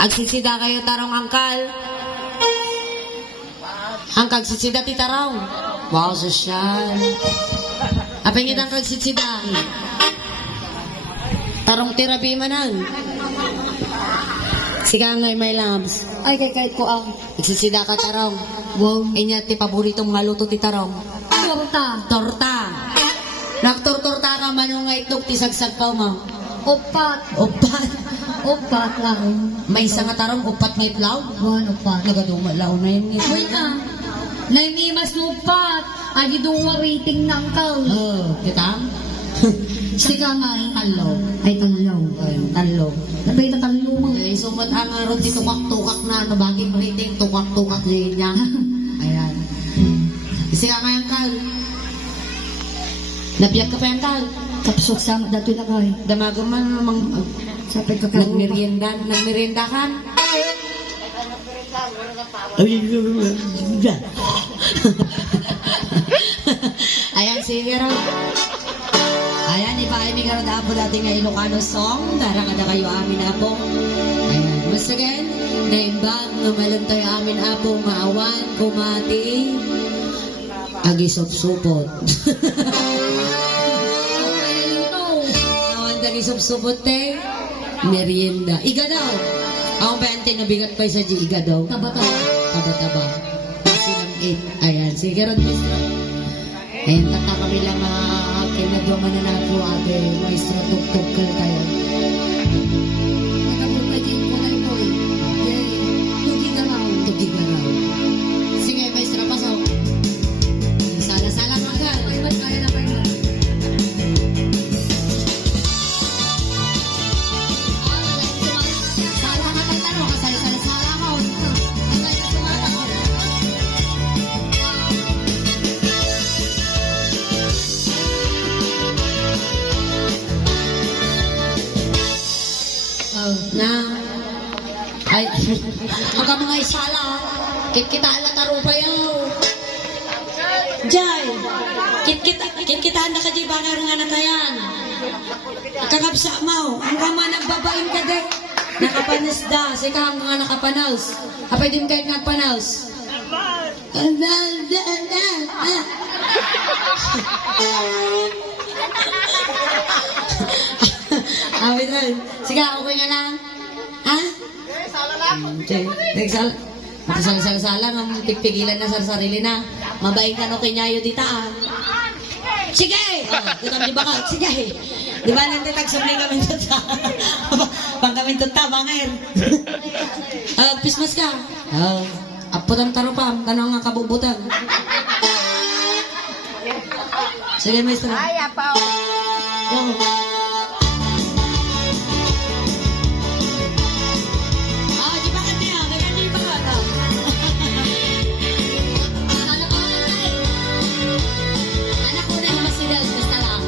Agsisida kayo tarong angkal. Ang kagsisida ti tarong. Wow, sosyal. Apengit ang kagsisida. Tarong tirabi manan. Siga ngay my loves. Ay, kahit ko ang Agsisida ka tarong. wow. Inya ti paboritong maluto ti tarong. Torta. Torta. Nagtortorta ka manungay itlog ti sagsag pa mo. Upat. Upat. Upat lang. May isang nga tarong upat nga itlaw. Buwan upat. Nagadumalaw na yun. Wait ah. Naimimas upat. Adi duwa rating ng kal. Oh, kita? Sika nga eh. Talo. Ay, talaw. Talo. Napay na talo mo. Eh, sumot ang aron di tukak-tukak na ano, baging rating, tukak-tukak niya. Ayan. Kasi ka nga yung kal. Nabiyak ka pa yung kal. Kapsok sama dati na kay. Damago man namang Sa pagkakaroon. nagmerienda kan. Ayan, sige raw. Ayan, ipaimig ka na po dati nga Ilocano song. Dara ka na kayo amin apo. Ayan, once again, naimbag na malantay amin apo, maawan, kumati, agisop-supot. Awan agisop-supot te, merienda. Iga daw. Ako pa yung tinabigat pa sa iga daw. Taba-taba. Taba-taba. Silang 8. Ayan, sige ron, maestro. Ayan, tata kami lang kinagawa na nato ate, maestro, tugtog ka tayo. Nagabukay din ko na ito eh. Yay. Tugi ka raw. Tugig na raw. Sige, maestro, pasok. Sala-sala ka ka. Ay, ba't kaya na kayo? Sala ka tayo tanong, kasala-sala ka. Ay, sumala ko. Na. Ay, ang ka mga isala. Kit-kita ala taro pa yaw. Jay, kit-kita anda ka jay bagar nga natayan. Kakapsa mo, ang kama nagbabain ka dek. Nakapanas da, sika ang mga nakapanas. Apay din kayo nga panas. Awit rin. Sige, okay nga lang. Ha? Okay. Nagsal. Makasal-sal-sala ng pigpigilan na sa sarili na. Mabaing ka no kinyayo dita ah. Sige! Tutang di ba ka? Sige! Di ba nang titagsabli kami tuta? Pang kami tuta, bangir. Pismas ka. Apo ng tarupam, tanong nga kabubutan. Sige, maestro. Ay, apaw. Di ba ka niya? Di ba ka? Anak ko na masilaw, basta lang.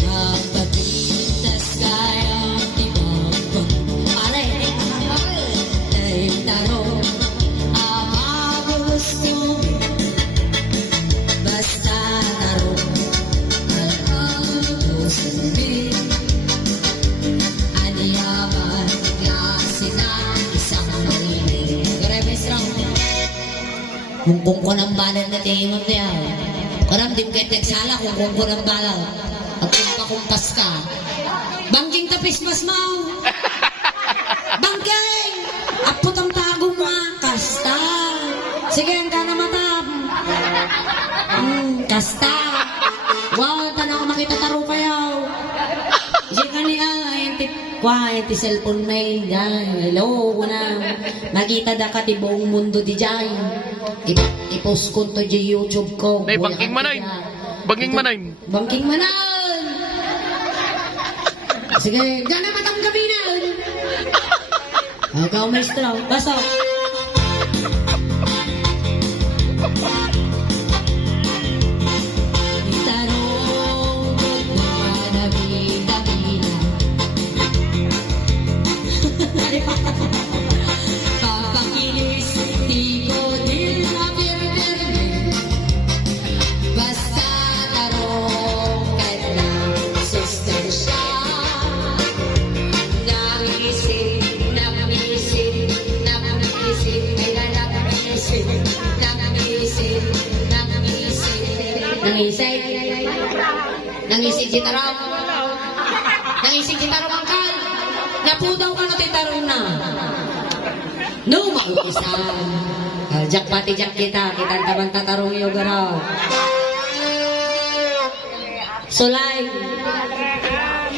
Nagpagpintas kayang tibag. Pare, dahil tarong ang gusto. Basta tarong ang gusto. Aniyaman klase na isang malilig. Grabe strong. Kung ko ng balan na tingin mo niya. Karam din kahit nagsala kung ko ng balan. At kumpas ka. Bangking tapis mas mau. Bangking! Apot ang tago mo. Kasta. Sige, ang ka na matam. Kasta. Wow, tanong makita taro kayo. Sige kaniya, ayan ti cellphone mail dyan. Hello, na. Nakita da ka ti buong mundo di dyan. I-post ko to di YouTube ko. Nay, bangking manay. Bangking manay. Bangking manan. Sige, gana matang gabi na. Ikaw, maestro. Pasok. Itanong ko na bida-bida. Papakilis, di ko din mapirpirme. Basta tarong kahit na sustansya. Naisip na nangisig. Nangisig si Tarong. Nangisig si Tarong ang kal. Napudaw ka na ti Tarong na. No, maukisan. Jak pati jak kita taman tatarong yung garaw. Sulay.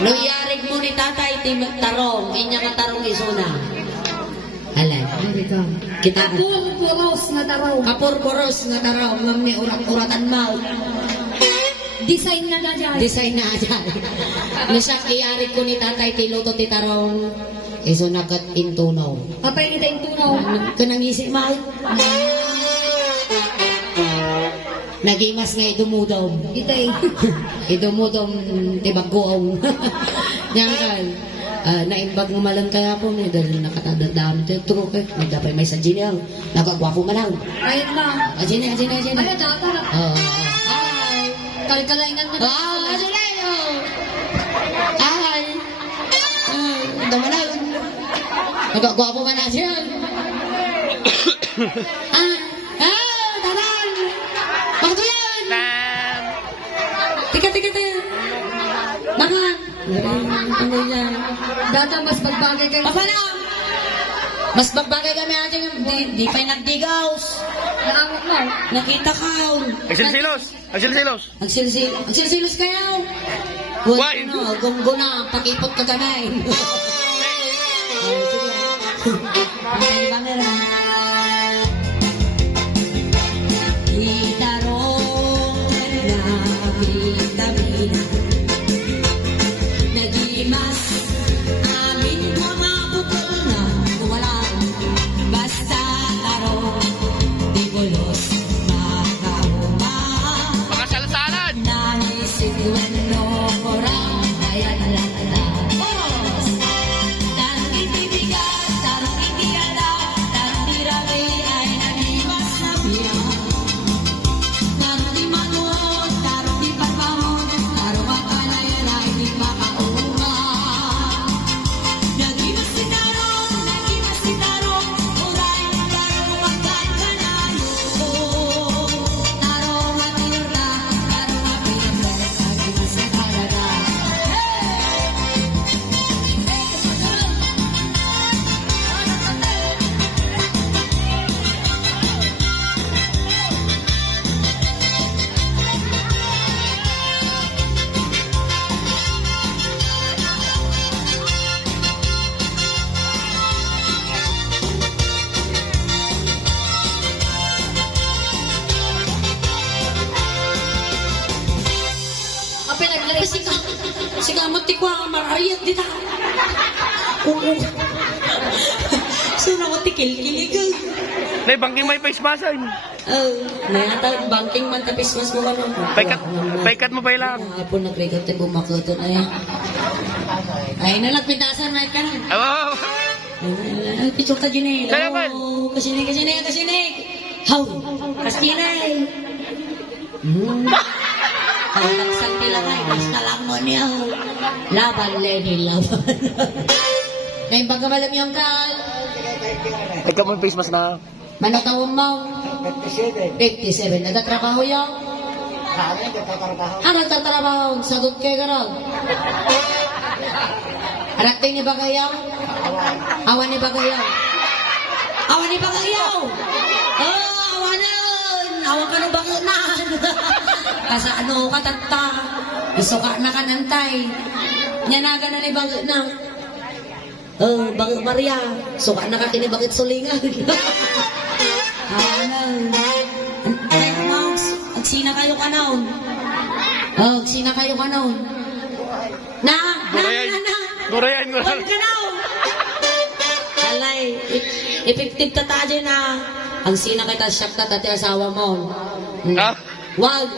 No iyarig mo ni tatay ti Tarong. Inya nga Tarong isuna. Alan. Kita Kapurpuros na taraw. kapurpuros nga taraw. Mamni urat-uratan mo. Design na na dyan. Design na dyan. Nasak iyarig ko ni tatay ti luto ti Tarong. Isuna kat intunaw. Apay nita yung tunaw. Kanang isip mahal. Nagimas nga idumudom. Itay. Idumudom tibaggoong. Yan kan. Naimbag ng malang kaya po may dahil nakatadadaan ito yung truke. May dapat may sa ginang. Nagagwapo man lang. Ayun na. Ajine. Ayun na, tara. Ay. Kalkalaingan na. Ajine. Ay. Dama na. Nagagwapo man na siya. Taran. Bakit yan? Tika. Makan. Ano yan? Data mas pagbagay kayo. Papa na! Mas bagbagay kami ating di pa nagdigaws. Naamot mo. Nakita ka. Agsilsilos. Agsilsilos kayo. Why? Gunggo na. Pag-ipot ka ganay. Sige. Pantay camera. Itarong na vitamina. Nagimas amin mga bukol na wala. Basta tarong di bulos makauma. Makasalsalan. Nanisig wano korang ayan lang tapos. Tarong itibigat, tarong itiyada, tarong dirami ay nagimas na biyak. Tarong di manuot, tarong di pagpahon, tarong akalayan ay di makauma. Nagimas si tarong, uray tarong magkakanayo. Tarong at inurta, tarong at pinagres, nagimas si talaga. Apay naglaray. Siga mati ko ang marariyat dita. Oo. Sino ko tikil-kiligal? Nay, bangking may face masan. Nayata, banking man tapis mas mo ano. Paikat mo pa lang. Hapon nagregat tayo bumakoto na yan. Ay, nalagpintasan na ka na. Oh, Ay, picture ka dyan eh. Kaya ba? Kasinig. How? Kasinig. Pagtaksan nila kayo, basta lang mo niya. Laban, Lenny, laban. Dahil pagkamalam yung kal. ikaw mo face mask na. Manatawang mo? 57. Nagtatrabaho yung? Nagtatrabaho. Sagot kayo garag. Arating ni Bagayaw? Awan ni Bagayaw? Awan ni Bagayaw? Awan na yun. Awan ka nung bakunan. Kasa ano ka tata. Isuka na ka nantay. Nyanaga na ni Bagay na. Bagay Maria. Suka na ka kini bakit sulingan. Ay, Max. Agsina kayo ka noon. Agsina kayo ka noon. Na. Gurayan. Huwag ka na! Alay, effective ta tayo na. Ang sina kita, siyak ta tati asawa mo. Ha? Wag!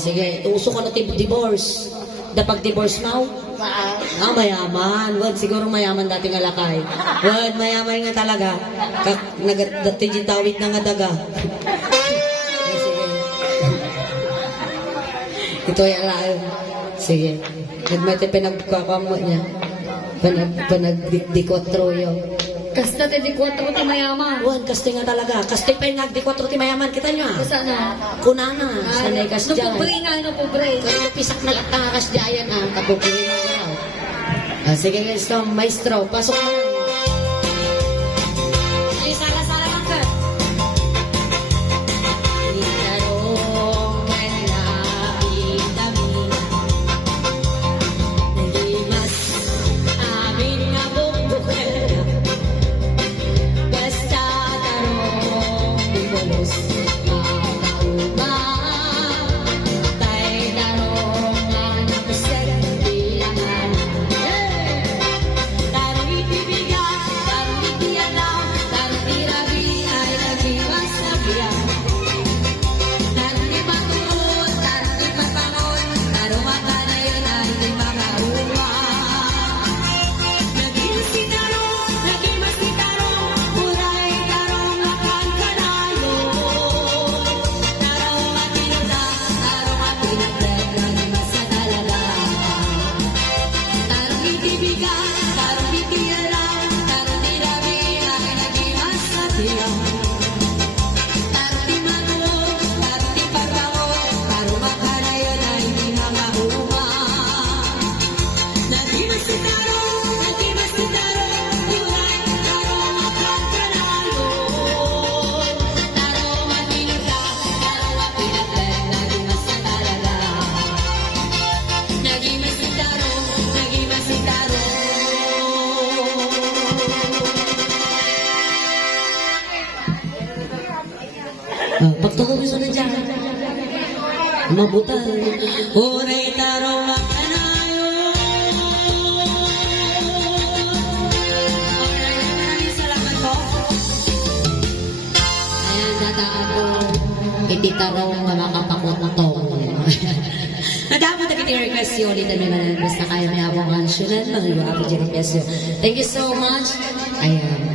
Sige, tuso ka na divorce. Dapag divorce mo? Mayaman. Wag, siguro mayaman dati nga lakay. Wag, mayaman nga talaga. Dati tawid na nga daga. Sige. Ito ay alayo. Sige. Nagmati pinagkakamo niya. Panagdikwatro yun. Kasta te di 4 ti mayaman. Wan, kaste nga talaga. Kaste pa yung nagdi-4 ti mayaman. Kita nyo ah. Kasa na? Kunana. Sanay No kasdyan. pobre nga, no pobre. Pero pisak na lang nga kasdyan ah. Kapupuin mo ka. Sige guys, maestro. Pasok na. Ay, sala-sala lang ka. Itarong kanapit kami. Nalimas amin nga bukbukin. Basta tarong bumulos makauma. Tay tarong nga nakusag bilangan. Tarong itibigan, tarong itialaw, tarong tirabi ay nagiwas na biyan. Tarong ipatulot, tarong ipapangon, tarong makanayon ay di makauma. Naging si tarong, naging mas si tarong, buray tarong makangkanayon. Tarong matinuda, tarong matinagdag, naging mas na talaga. Tarong itibigan, tarong itialaw, tarong tirabi ay naging mas na biyan. Tarong timanong, tarong tipapangon, tarong makanayon ay di makauma. Naging mas si tarong, naging mas si tarong, buhay tarong makangkanayon. Tarong matinuda, tarong mapinagdag, naging mas na talaga. Naging mas si tarong, naging mas si tarong. Pagtoko gusto na dyan. Mabutan. Uray tarong makanayo. Maraming salamat po. Ayan, nataan ko. Hindi tarong nga makapakot na to. Nadamot na kiti-request yun. Ulit na naman. Basta kayo may abong ansyonan. Mga iwa ako dyan request yun. Thank you so much. Ayan.